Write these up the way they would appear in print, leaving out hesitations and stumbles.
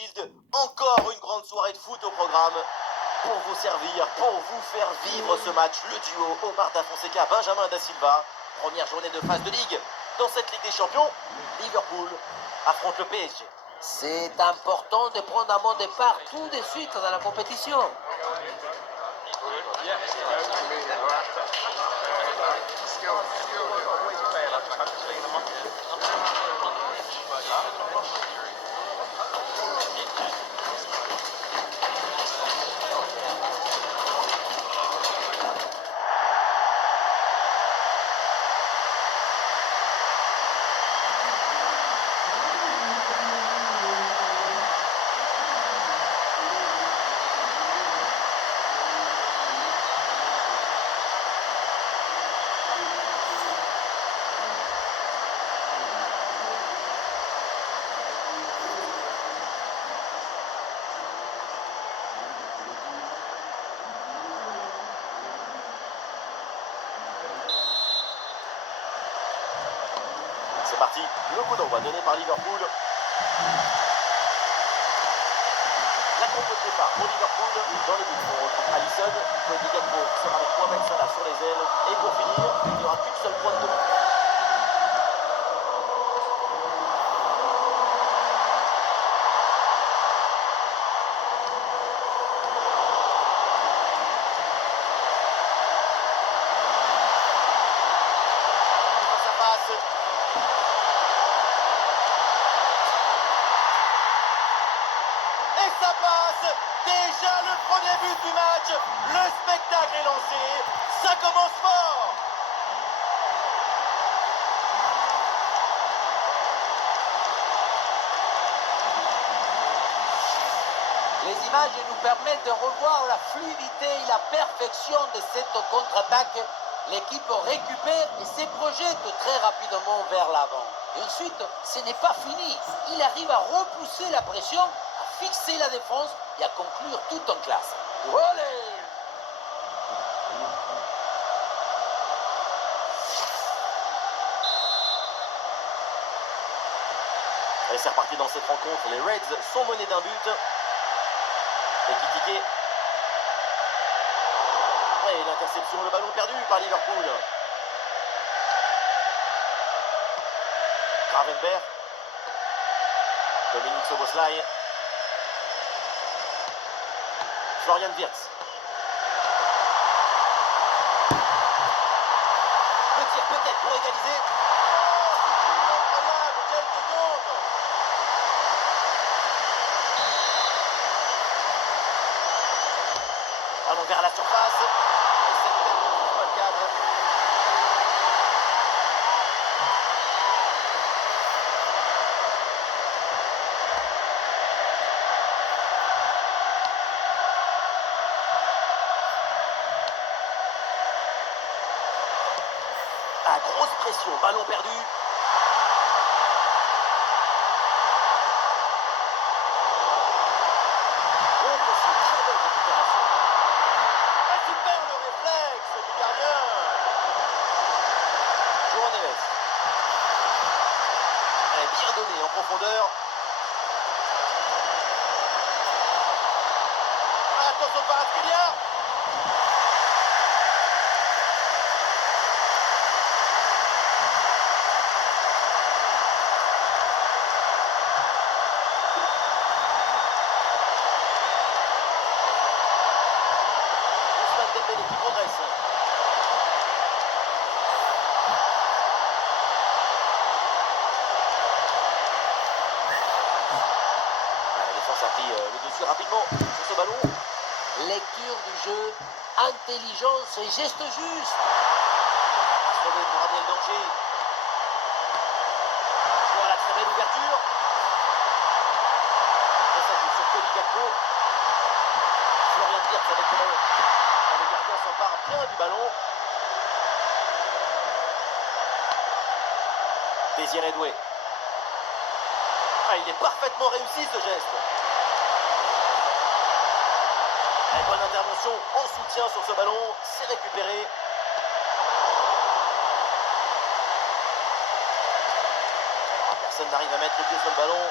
Field, encore une grande soirée de foot au programme. Pour vous servir, pour vous faire vivre ce match, le duo Omar Da Fonseca, Benjamin Da Silva. Première journée de phase de ligue. Dans cette Ligue des Champions, Liverpool affronte le PSG. C'est important de prendre un bon départ tout de suite dans la compétition. C'est parti, le coup d'envoi donné par Liverpool. La compo de départ pour Liverpool. Dans le but, on retrouve Alisson. Cody Gakpo sera avec Mohamed Salah sur les ailes. Et pour finir, il n'y aura qu'une seule pointe de but. Ça passe. Et ça passe. Déjà le premier but du match. Le spectacle est lancé. Ça commence fort. Les images nous permettent de revoir la fluidité et la perfection de cette contre-attaque. L'équipe récupère et se projette très rapidement vers l'avant. Et ensuite, ce n'est pas fini. Il arrive à repousser la pression, à fixer la défense et à conclure tout en classe. Olé! Et c'est reparti dans cette rencontre. Les Reds sont menés d'un but. Et Kitike. Et l'interception, le ballon perdu par Liverpool. Gravenberch. Dominique Szoboszlai. Florian Wirtz. Le tir peut-être pour égaliser. Oh, incroyable, quelle seconde! Allons vers la surface. Et cette tête ne trouve pas le cadre. Ah, grosse pression, ballon perdu. Oh, c'est une très belle récupération. Ah, super le réflexe du gardien. João Neves. Elle est bien donnée en profondeur. Attention par Asquelia. Ousmane Dembélé qui progresse. La défense a pris le dessus rapidement sur ce ballon. Lecture du jeu, intelligence et geste juste. À sauver pour amener le danger. Voilà, très belle ouverture. Et ça joue sur Cody Gakpo. Florian Wirtz avec le ballon. Le gardien s'empare bien du ballon. Désiré Doué. Ah, il est parfaitement réussi ce geste. Et bonne intervention en soutien sur ce ballon. C'est récupéré. Personne n'arrive à mettre le pied sur le ballon.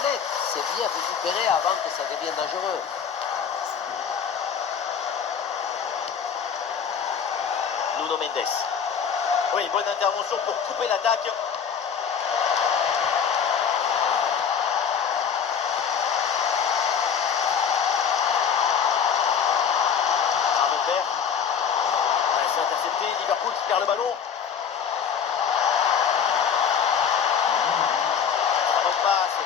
athlète, c'est bien récupérer avant que ça devienne dangereux. Nuno Mendes. Oui, bonne intervention pour couper l'attaque. Armenberg. C'est intercepté. Liverpool qui perd le ballon. Très bonne passe.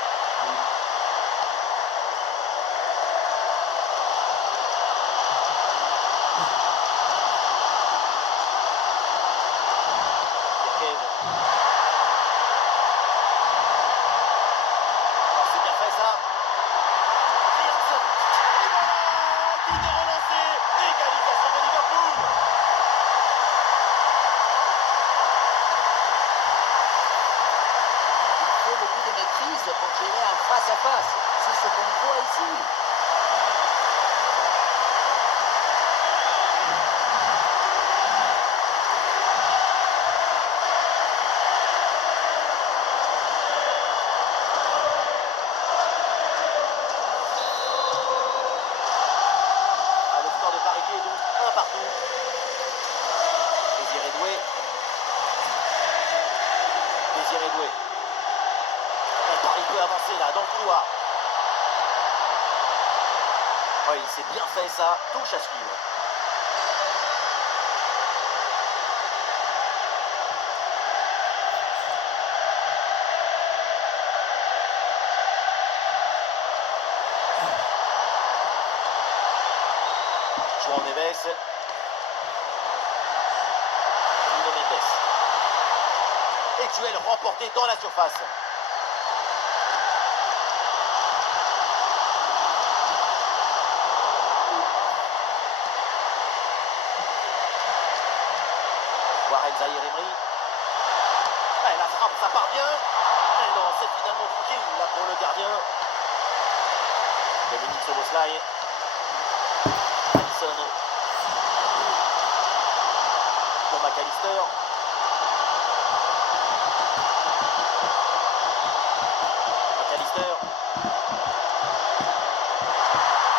Pour gérer un face à face. C'est ce qu'on voit ici. Le score de parité est donc 1 partout. Désiré Doué. Désiré Doué. Paris peut avancer là, dans le couloir. Oui, il s'est bien fait ça, touche à suivre. João Neves. Nuno Mendes. Et duel remporté dans la surface. Warren Zaïre-Emery. La frappe, ça part bien. Et non, c'est finalement tranquille là pour le gardien. Dominique Szoboszlai. Alisson. Pour McAllister. McAllister.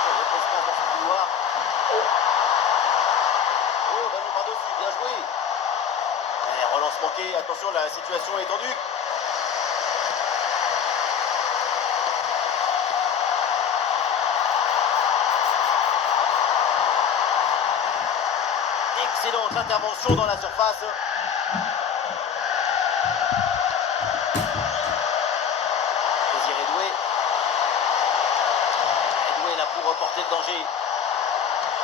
Il y a presque dans ce couloir. Oh, ballon par-dessus, bien joué. Relance manquée, attention, la situation est tendue. Excellente intervention dans la surface. Désiré Doué. Et Doué là pour reporter le danger.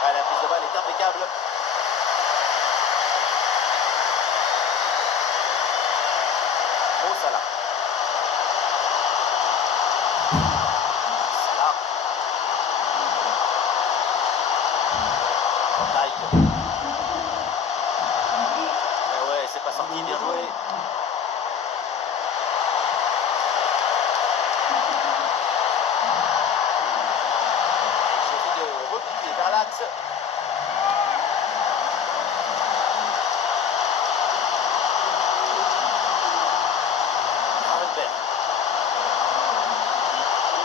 La prise de balle est impeccable. Salah. Salah. Like. Ouais, c'est pas sorti, bien joué. Il s'agit de repiquer vers l'axe.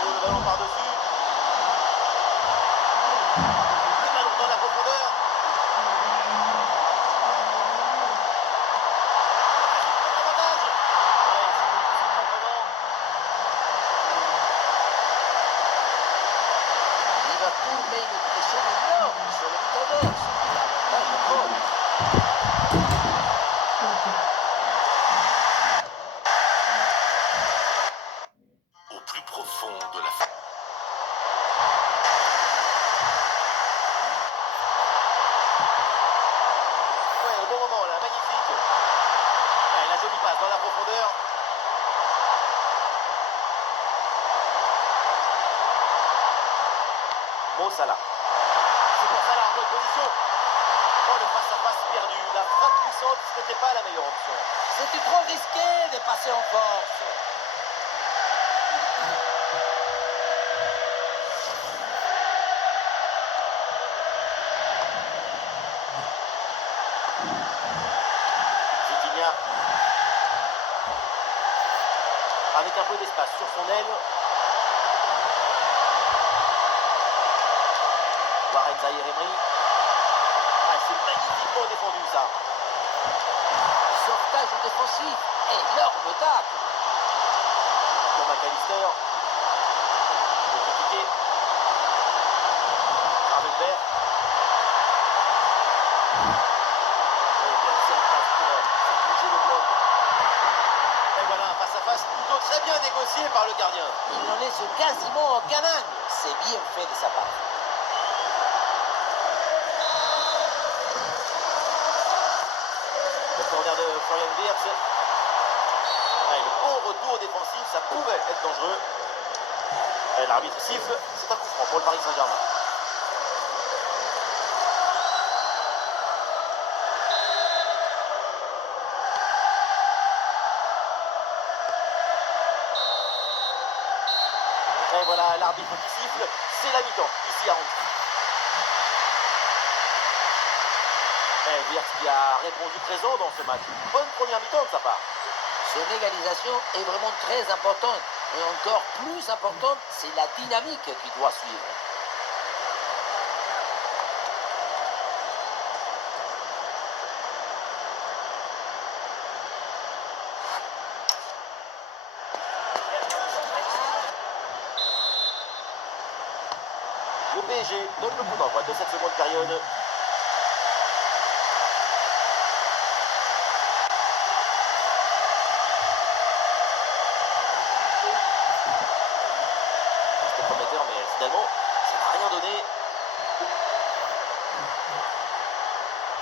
Le ballon par-dessus. Le ballon dans la profondeur. Avantage. Liverpool met une pression énorme sur le but adverse. L'avantage de goal. Au plus profond de la Ouais, au bon moment là, magnifique. La jolie passe dans la profondeur. Mo Salah. C'est pour Salah en bonne position. Oh, le face-à-face perdu. La frappe puissante, ce n'était pas la meilleure option. C'était trop risqué de passer en force. Avec un peu d'espace sur son aile. Karen Zaïre-Emery. Ah, c'est magnifiquement défendu ça. Sauvetage défensif, énorme tacle. Pour McAllister. C'est compliqué. Gravenberch. Et personne passe pour faire bouger le bloc. Et voilà un face-à-face plutôt très bien négocié par le gardien. Il en laisse quasiment aucun angle. C'est bien fait de sa part. Le corner de Florian Wirtz. Ah, le bon retour défensif, ça pouvait être dangereux. Et l'arbitre siffle, c'est un coup franc pour le Paris Saint-Germain. Et voilà l'arbitre qui siffle, c'est la mi-temps, ici à Antibes. Et Wirtz qui a répondu présent dans ce match. Bonne première mi-temps de sa part. Son égalisation est vraiment très importante. Et encore plus importante, c'est la dynamique qu'il doit suivre. Le PSG donne le coup d'envoi de cette seconde période. C'était prometteur, mais finalement, ça n'a rien donné.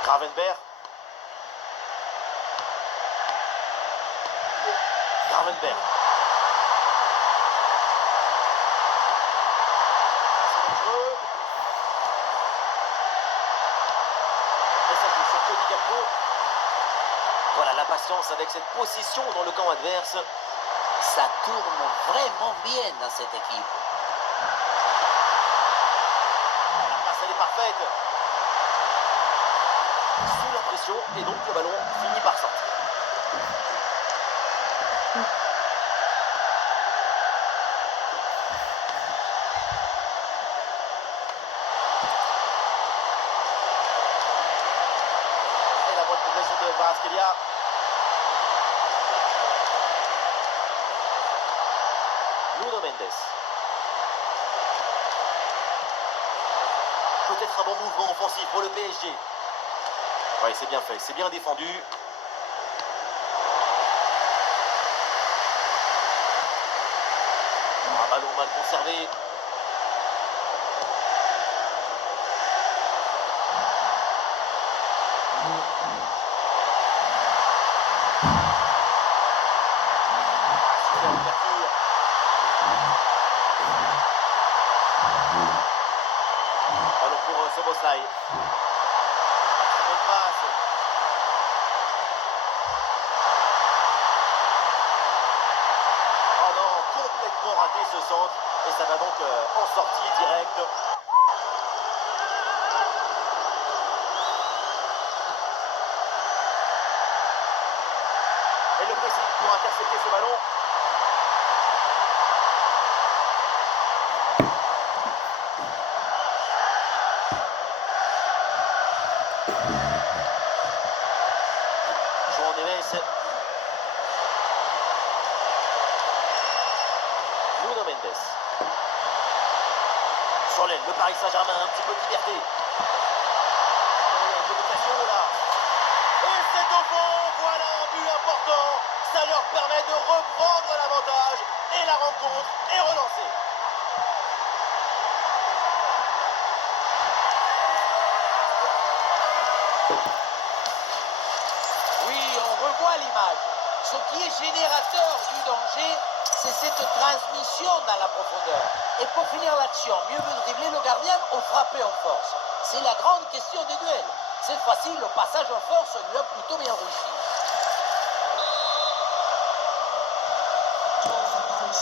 Gravenberch. Gravenberch. C'est dangereux. Et ça joue sur Cody Gakpo. Voilà la patience avec cette possession dans le camp adverse. Ça tourne vraiment bien dans cette équipe. La passe elle est parfaite. Sous la pression et donc le ballon finit par sortir. Et la bonne progression de Kvaratskhelia. Nuno Mendes. Peut-être un bon mouvement offensif pour le PSG. Oui, c'est bien fait, c'est bien défendu. Un ballon mal conservé. Super ouverture. Ballon pour Szoboszlai. Bonne passe. Oh non, complètement raté ce centre. Et ça va donc en sortie directe. Et le pressing pour intercepter ce ballon. João Neves. Nuno Mendes. Sur l'aile, le Paris Saint-Germain, un petit peu de liberté. Il y a une communication là. Et c'est au fond, voilà un but important. Ça leur permet de reprendre l'avantage. Et la rencontre est relancée. Oui, on revoit l'image. Ce qui est générateur du danger, c'est cette transmission dans la profondeur. Et pour finir l'action, mieux vaut dribbler le gardien ou frapper en force. C'est la grande question du duel. Cette fois-ci, le passage en force lui a plutôt bien réussi.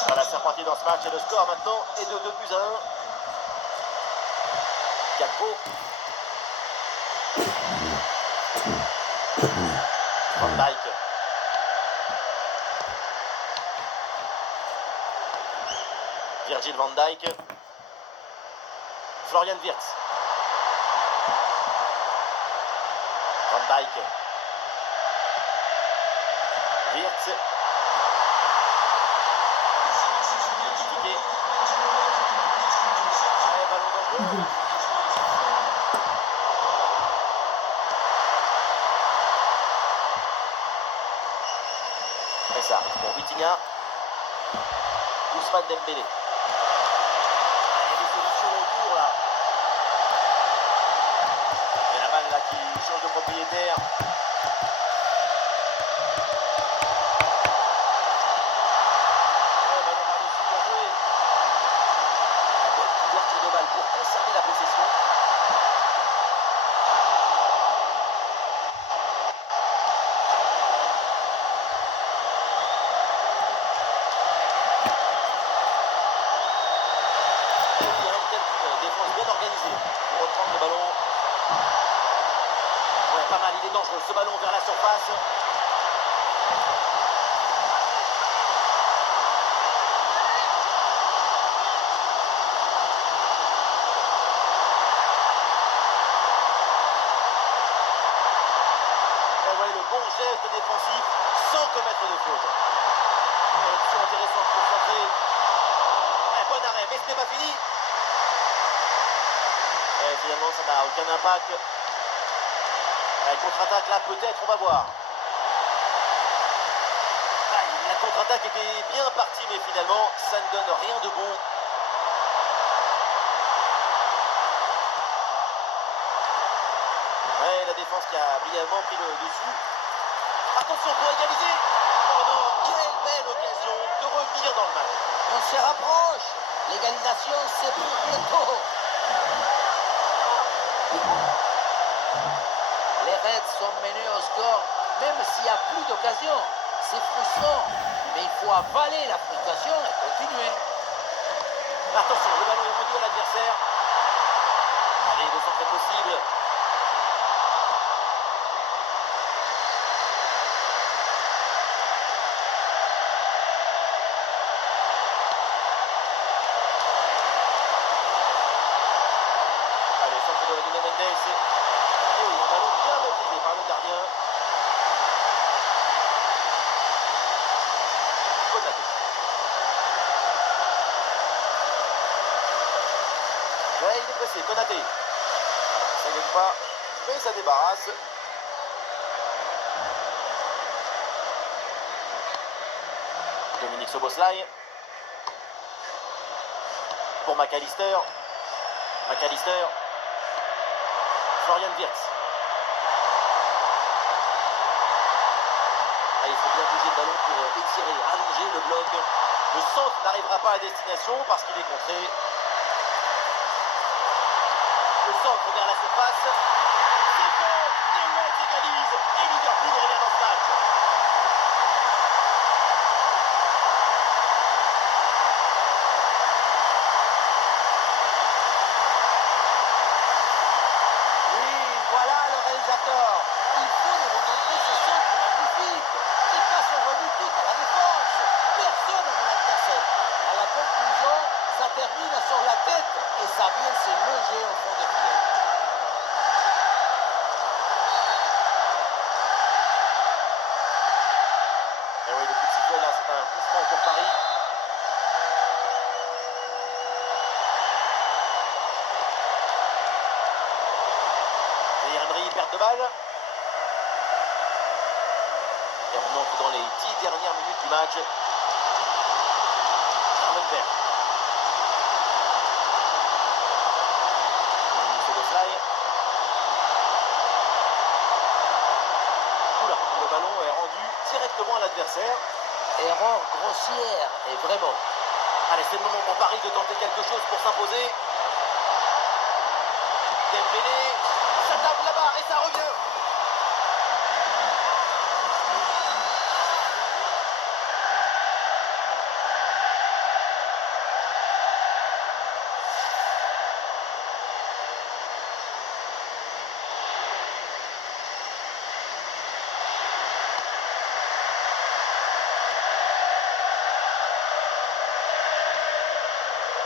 Voilà, c'est reparti dans ce match et le score maintenant est de 2-1. Gakpo. Van Dijk. Virgil van Dijk. Florian Wirtz. Dijk. Wirtz. Piqué. Allez, ballon dangereux. Et ça arrive pour Vitinha. Ousmane Dembélé. Il y a des solutions autour là. Et la balle là qui change de propriétaire. Ouais, ballon par-dessus pour jouer. La bonne couverture de balle pour conserver la possession. Défense bien organisée pour reprendre le ballon. Ouais, pas mal, il est dangereux ce ballon vers la surface. Et ouais, le bon geste défensif sans commettre de faute. Option intéressante pour centrer. Un bon arrêt, mais ce n'est pas fini. Et finalement, ça n'a aucun impact. La contre-attaque, là, peut-être, on va voir. La contre-attaque était bien partie, mais finalement, ça ne donne rien de bon. Ouais, la défense qui a brillamment pris le dessus. Attention pour égaliser. Oh non, quelle belle occasion de revenir dans le match. On se rapproche. L'égalisation, c'est pour bientôt. Les Reds sont menés au score, même s'il n'y a plus d'occasion. C'est frustrant, mais il faut avaler la frustration et continuer. Attention, le ballon est rendu à l'adversaire. Allez, le centre est possible. Allez, centre de Nuno Mendes. Et oui, un ballon bien maîtrisé par le gardien. Konaté. Ouais, il est pressé, Konaté. Ça ne gagne pas, mais ça débarrasse. Dominique Szoboszlai. Pour McAllister. McAllister. Florian Wirtz. Ah, il faut bien bouger le ballon pour étirer, allonger le bloc. Le centre n'arrivera pas à destination parce qu'il est contré. Le centre vers la surface. C'est bon. Les Reds égalisent. Et Liverpool revient dans ce match. Oui, voilà le réalisateur. Il faut nous remontrer ce centre magnifique. Il passe revenu tout à la défense. Personne ne l'intercepte. À la conclusion, ça termine sur la tête et ça vient se loger au fond des pieds. Et oui, le coup de sifflet là, c'est un coup franc pour Paris. Et Henry, perte de balle. Et on entre dans les 10 dernières minutes du match. Armenberg. Szoboszlai. Oula, le ballon est rendu directement à l'adversaire. Erreur grossière et vraiment. Allez, c'est le moment pour Paris de tenter quelque chose pour s'imposer. Dembélé, ça tape la barre et ça revient.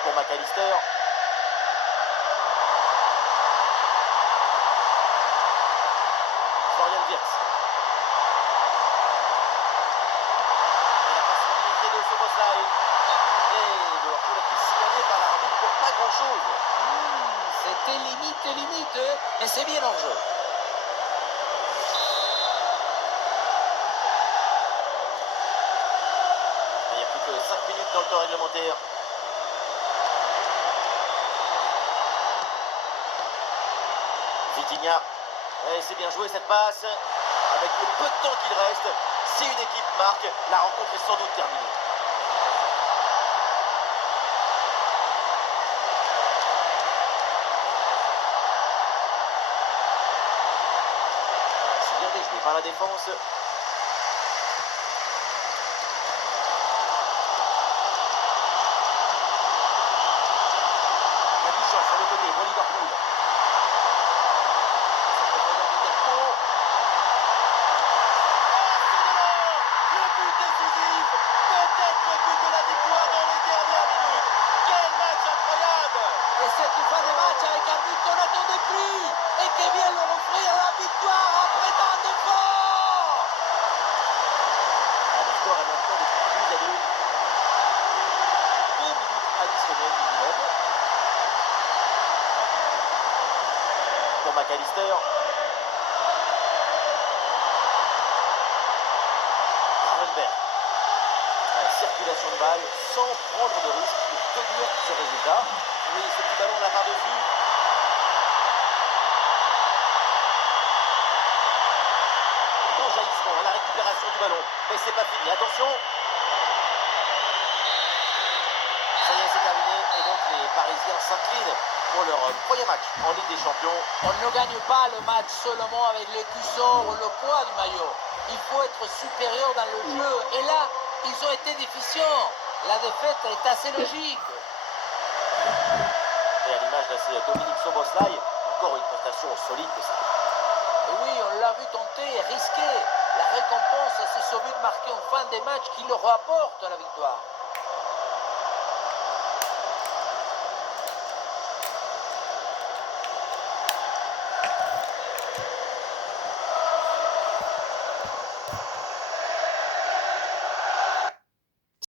Pour McAllister. Florian chose. C'était limite, mais c'est bien en jeu. Il n'y a plus que 5 minutes dans le temps réglementaire. Vitinha. Et c'est bien joué cette passe. Avec le peu de temps qu'il reste, si une équipe marque, la rencontre est sans doute terminée. C'est bien déjoué par la défense. Il y a du champ sur le côté pour Liverpool. Et cette fin de match avec un but qu'on n'attendait plus et qui vient leur offrir la victoire après tant d'efforts. Le score est maintenant de 12-2. 2 minutes additionnelles minimum. Pour McAllister. Gravenberch. Circulation de balle sans prendre de risque pour tenir ce résultat. Oui, ce petit ballon là par-dessus. Bon jaillissement, la récupération du ballon. Mais c'est pas fini, attention. Ça y est, c'est terminé. Et donc les Parisiens s'inclinent pour leur premier match en Ligue des Champions. On ne gagne pas le match seulement avec l'écusson ou le poids du maillot. Il faut être supérieur dans le jeu. Et là, ils ont été déficients. La défaite est assez logique. Et à l'image, là, c'est Dominique Szoboszlai. Encore une prestation solide de ça. Et oui, on l'a vu tenter et risquer. La récompense, c'est ce but marqué en fin de match qui leur apporte la victoire.